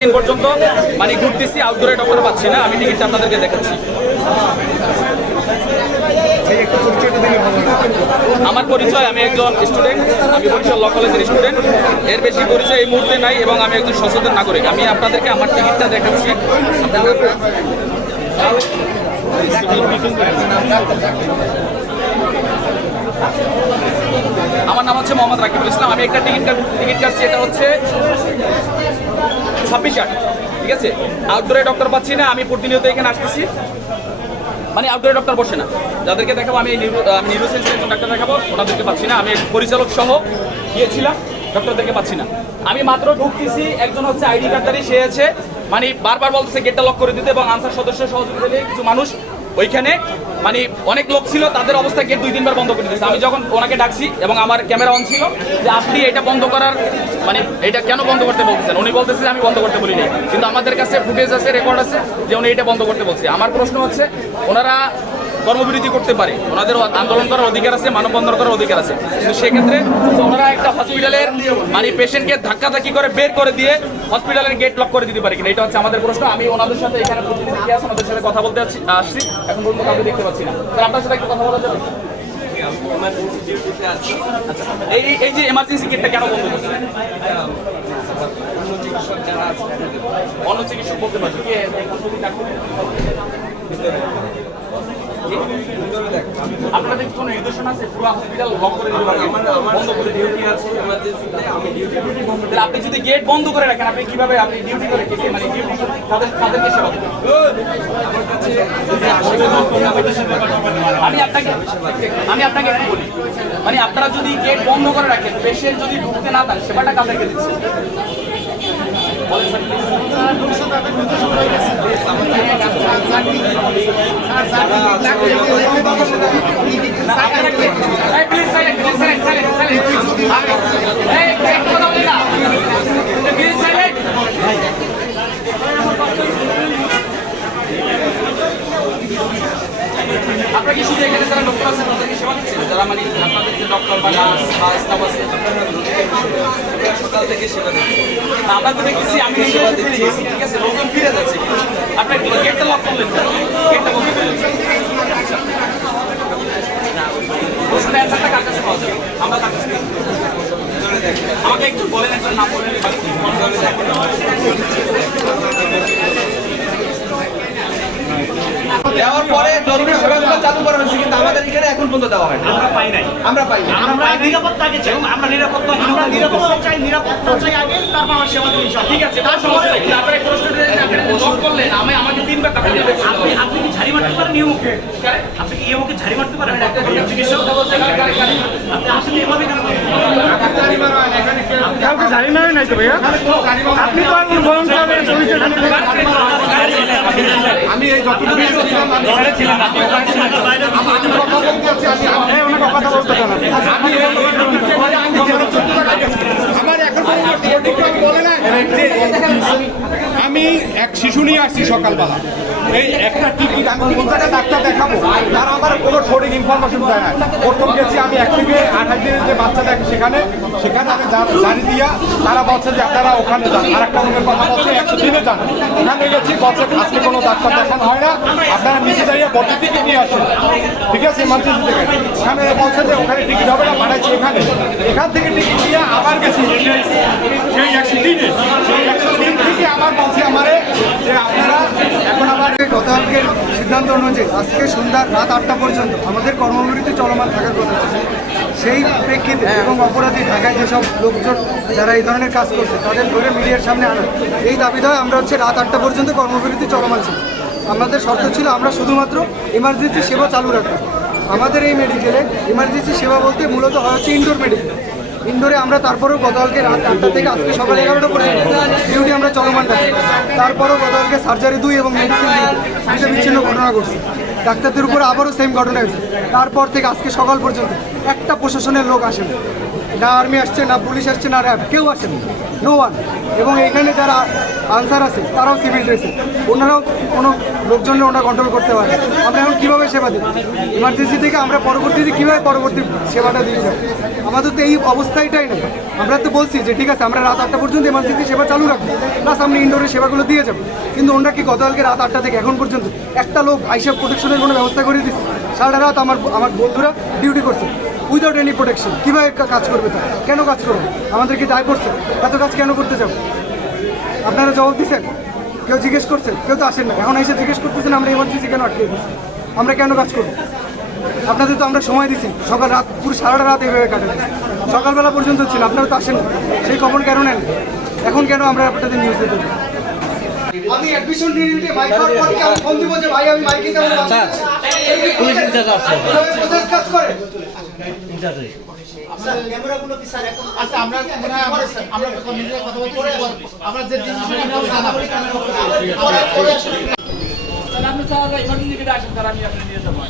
পর্যন্ত মানে ঘুরতেছি, আউটডোরে ডক্টর পাচ্ছি না। আমি টিকিটটা আপনাদেরকে দেখাচ্ছি। আমার পরিচয়, আমি একজন স্টুডেন্ট, আমি বরিশাল ল কলেজের স্টুডেন্ট। এর বেশি পরিচয় এই মুহূর্তে নাই এবং আমি একজন সচেতন নাগরিক। আমি আপনাদেরকে আমার টিকিটটা দেখাচ্ছি। আমার নাম হচ্ছে মোহাম্মদ রাকিবুল ইসলাম। আমি একটা টিকিট কাটছি, এটা হচ্ছে 26/8। ঠিক আছে, আউটডোরে ডক্টর পাচ্ছি না। আমি প্রতিনিয়ত এখানে আসতেছি, মানে আউটডোরে ডক্টর বসে না। যাদেরকে দেখাবো আমি নিউরোসায়েন্সের একজন ডাক্তার দেখাবো, ওনাদেরকে পাচ্ছি না। আমি পরিচালক সহ গিয়েছিলাম, ডক্টরদেরকে পাচ্ছি না। আমি মাত্র ঢুকতেছি, একজন হচ্ছে আইডি কার্ডধারী, সে আছে মানে বারবার বলতেছে গেটটা লক করে দিতে, এবং আনসার সদস্য সহযোগিতা দিয়ে কিছু মানুষ ওইখানে মানে অনেক লোক ছিল, তাদের অবস্থা গেট 2-3 বার বন্ধ করে দিয়েছে। আমি যখন ওনাকে ডাকছি এবং আমার ক্যামেরা অন ছিল যে আপনি এটা বন্ধ করার মানে এটা কেন বন্ধ করতে বলতেছেন, উনি বলতেছে আমি বন্ধ করতে বলিনি, কিন্তু আমাদের কাছে ফুটেজ আছে, রেকর্ড আছে যে উনি এটা বন্ধ করতে বলছে। আমার প্রশ্ন হচ্ছে, ওনারা কর্মবিরতি করতে পারে, ওনাদের আন্দোলন করার অধিকার আছে, মানববন্ধন করার অধিকার আছে, কিন্তু সেক্ষেত্রে ওনারা একটা হসপিটালের মানে পেশেন্টকে ধাক্কাধাক্কি করে বের করে দিয়ে হসপিটালের গেট লক করে দিতে পারে কিনা, এটা হচ্ছে আমাদের প্রশ্ন। আমি ওনাদের সাথে এখানে ওনাদের সাথে কথা বলতে আসছি, এখন পর্যন্ত কাউকে দেখতে পাচ্ছি না। তাহলে আপনার সাথে একটু কথা বলা যাবে? এই যে এমার্জেন্সি গেটটা কেন বন্ধ করছে? অন্য চিকিৎসক বলতে পারছি কে? আপনাদের কোনো নির্দেশন আছে পুরো হসপিটাল লক করে দিতে পারবেন, বন্ধ করে ডিউটি আছে এমার্জেন্সিতে? আমি ডিউটি বন্ধ, তাহলে আপনি যদি গেট বন্ধ করে রাখেন, আপনি কিভাবে আপনি ডিউটি করে কে মানে ডিউটি তাদেরকে সেবা দেবেন? আমার কাছে আমি আপনাকে একটু বলি, মানে আপনারা যদি গেট বন্ধ করে রাখেন, পেশেন্ট যদি ঢুকতে না পান, সেবাটা কাদেরকে দিচ্ছেন? আপনারা কি শুধু এখানে যারা ডক্টর আছে তাদেরকে সেবা দিচ্ছেন, যারা মানে আপনাদের যে ডক্টর বা নার্স বা স্টাফ আছে সকাল থেকে সেবা দিচ্ছেন? আমরা তো দেখেছি, আমি সেবা দিচ্ছি, ঠিক আছে, লোকজন ফিরে যাচ্ছে, আপনার গেটটা লক করলেন, গেটটা বন্ধ করলেন। প্রশ্নের অ্যান্সারটা কার কাছে পাওয়া যাবে? আমরা তার কাছে আমাকে একটু বলেন, একজন নাম বলেন। দেওয়ার পরে জরুরি সেবাগুলো চালু করা হয়েছে, কিন্তু আমাদের এখানে এখন পর্যন্ত দেওয়া হয় না। আমরা পাই নাই। আমরা নিরাপত্তা আগে চাই, আমরা নিরাপত্তা চাই, নিরাপত্তা চাই আগে, তারপর আমার সেবা দিই। ঠিক আছে, তার সমস্যা নেই। তারপরে প্রশ্নটা আপনি লক করলেন, আমাকে 3 বার টাকা দিবেন। আপনি কি ঝাড়ি মারতে পারেন নিয়মকে? আপনি কি নিয়মকে ঝাড়ি মারতে পারেন? একটা চিকিৎসক আপনি আসলে এভাবে কেন কাউকে ঝাড়ি মারেন নাই তো ভাইয়া? আপনি তো আমি বলুন আমি এই যতটুকু আমি এক শিশু নিয়ে আসছি সকালবেলা, এই একটা টিকিট আমি কোন জায়গায় ডাক্তার দেখাবো, তারা আমার কোনো সঠিক ইনফরমেশন দেয় না। প্রথম গেছি আমি 1 থেকে 28 দিনের যে বাচ্চা দেখে সেখানে আমি জানি দিয়া তারা বলছে যে আপনারা ওখানে যান। আর একটা রোগের কথা বলছে 100 দিনে যান, ওখানে গেছি বলছে আজকে কোনো ডাক্তার দেখানো হয় না, আপনারা নিচে যাইয়া বডি টিকিট নিয়ে আসেন। ঠিক আছে, ইমার্জেন্সি থেকে ওখানে বলছে যে ওখানে টিকিট হবে না, পাঠাইছি এখান থেকে টিকিট নিয়ে আবার গেছি সেই 100 দিনে, সেই 100 দিন থেকে আবার বলছে আমারে যে আপনারা এখন আবার গতকালকের সিদ্ধান্ত অনুযায়ী আজকে সন্ধ্যা রাত 8টা পর্যন্ত আমাদের কর্মবিরতি চলমান থাকার কথা ছিল। সেই প্রেক্ষিতে এবং অপরাধী ঢাকায় যেসব লোকজন যারা এই ধরনের কাজ করছে তাদের ধরে মিডিয়ার সামনে আনা, এই দাবিদায় আমরা রাত 8টা পর্যন্ত কর্মবিরতি চলমান ছিল। আমাদের শর্ত ছিল আমরা শুধুমাত্র ইমার্জেন্সি সেবা চালু রাখবো। আমাদের এই মেডিকেলে ইমার্জেন্সি সেবা বলতে মূলত হয় হচ্ছে ইনডোর মেডিকেল। ইনডোরে আমরা তারপরেও গতকালকে রাত 8টা থেকে আজকে সকাল 11টা পর্যন্ত ডিউটি আমরা চলমান রাখি। তারপরেও গতকালকে সার্জারি 2 এবং মেডিসিন 2 বিচ্ছিন্ন ঘটনা ঘটছে। ডাক্তারদের উপর আবারও সেম ঘটনা হয়েছে। তারপর থেকে আজকে সকাল পর্যন্ত একটা প্রশাসনের লোক আসেনি, না আর্মি আসছে, না পুলিশ আসছে, না র্যাব, কেউ আসেনি, নো ওয়ান। এবং এখানে যারা আনসার আছে তারাও সিভিল ড্রেসে, ওনারাও কোনো লোকজনের ওনারা কন্ট্রোল করতে পারে। আমরা এখন কীভাবে সেবা দিই ইমার্জেন্সি থেকে, আমরা পরবর্তীতে কীভাবে পরবর্তী সেবাটা দিয়ে যাবো? আমাদের তো এই অবস্থাটাই নেই। আমরা তো বলছি যে ঠিক আছে আমরা রাত 8টা পর্যন্ত ইমার্জেন্সি সেবা চালু রাখবো, প্লাস আমরা ইনডোরের সেবাগুলো দিয়ে যাবো। কিন্তু ওনারা কি গতকালকে রাত 8টা থেকে এখন পর্যন্ত একটা লোক আইসা প্রোটেকশনের কোনো ব্যবস্থা করে দিচ্ছে? সারা রাত আমার বন্ধুরা ডিউটি করছে উইদাউট এনি প্রোটেকশন। কীভাবে কাজ করবে তা? কেন কাজ করবে? আমাদেরকে দায় পড়ছে, এত কাজ কেন করতে যাবো? আপনারা জবাব দিচ্ছেন? কেউ জিজ্ঞেস করছেন? কেউ তো আসেন না। এখন এসে জিজ্ঞেস করতেছেন আমরা ইমার্জেন্সি কেন আটকে দিচ্ছি, আমরা কেন কাজ করবো? আপনাদের তো আমরা সময় দিচ্ছি, সকাল রাত পুরো সারাটা রাত এইভাবে কাটে দিচ্ছি, সকালবেলা পর্যন্ত ছিল, আপনারা তো আসেন না। সেই খবর কেন নেন? এখন কেন আমরা আপনাদের নিউজ দিতে যাবো? আমি অ্যাডমিশন নিয়ে নিতে মাইক পাওয়ার পর কি আমি ফোন দিব যে ভাই আমি মাইকে যাব না? পুলিশ ইনচার্জ আছে, প্রসেস কাজ করে ইনচার্জ। ক্যামেরাগুলো কি স্যার এখন আচ্ছা আমরা আমরা তো কমিটিতে কথা বলতে আমরা যে জিনিসগুলো নাও জানাবো স্যার আপনি স্যার ইমার্জেন্সি কেটে আসেন স্যার, আমি আপনি নিয়ে যাবো।